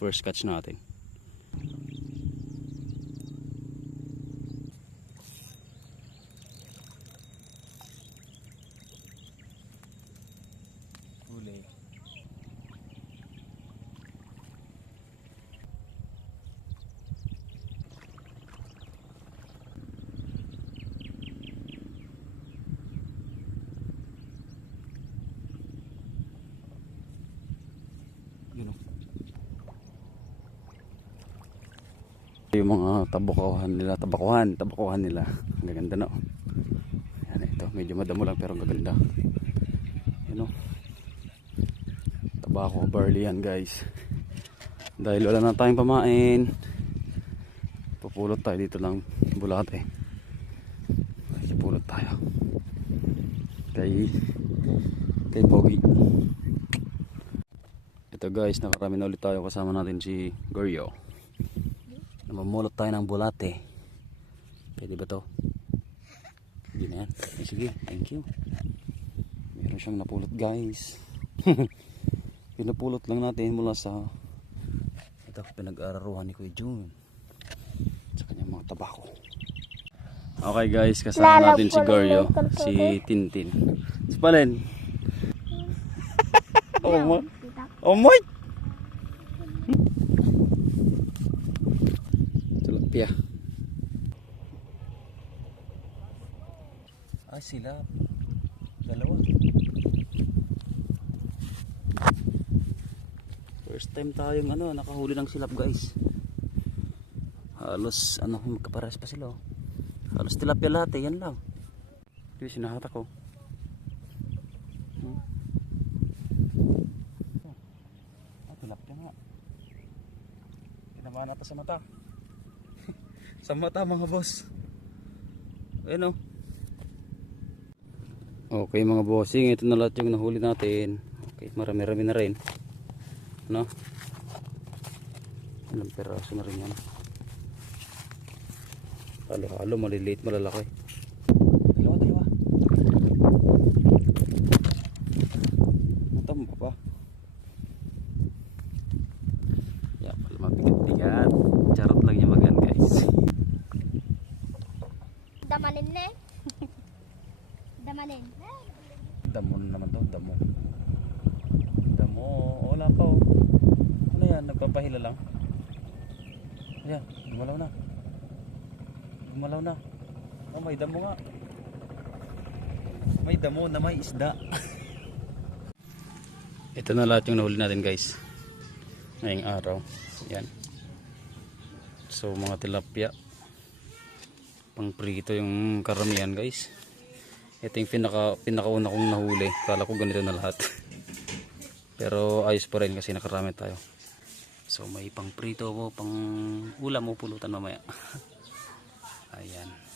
first catch natin. Huli. Yung mga tabakuhan nila, tabakuhan, tabakuhan nila. Ang gaganda no. Yan ito, medyo madamo lang pero ang gaganda. Yun o. Tabako, barley yan guys. Dahil wala na tayong pamain. Pupulot tayo dito lang bulate. Pupulot tayo. Kay kay Pogi. Ito guys, nakarami na ulit tayo kasama natin si Goryo. Namamulot tayo ng bulate. Pwede ba to? Hindi na yan. Eh, sige, thank you. Meron siyang napulot guys. Pinapulot lang natin mula sa ito, pinag-aararuhan ni Kuya June. Sa kanyang mga tabako. Okay guys, kasama natin si Goryo, si Tintin. Si Palen. oh my. Oh my. Tilapia. Ay sila. Dalawa. First time tayong ano, nakahuli ng silap guys. Halos ano, magkapares pa sila. oh. Halos tilapia lahat eh, yan lang. Hindi sinahata ko. Hmm. Ah, tilapia nga. Tinamaan natin sa mata. Sa mata mga boss. Ayun oh. Okay mga bossing, ito na lahat yung nahuli natin. Okay, marami-rami na rin. No? Ilang peraso na rin yan. Halo-halo, maliliit, malalaki. Dalawa, dalawa. Matamba pa. Yeah, pala mabigat-bigat. Charot lang yung magan guys. Damanin na eh. Damanin. Damo na naman to, damo. Damo, wala pa oh. Ano yan, nagpapahila lang. Ayan, gumalaw na. Gumalaw na. Oh, may damo nga. May damo na may isda. Ito na lahat yung nahuli natin guys. Ngayong araw. Yan. So mga tilapia. Pang prito yung karamihan guys. Ito yung pinaka, pinakauna kong nahuli. Kala ko ganito na lahat. Pero ayos pa rin kasi nakarami tayo. So may pang prito mo, pang ulam mo pulutan mamaya. Ayan.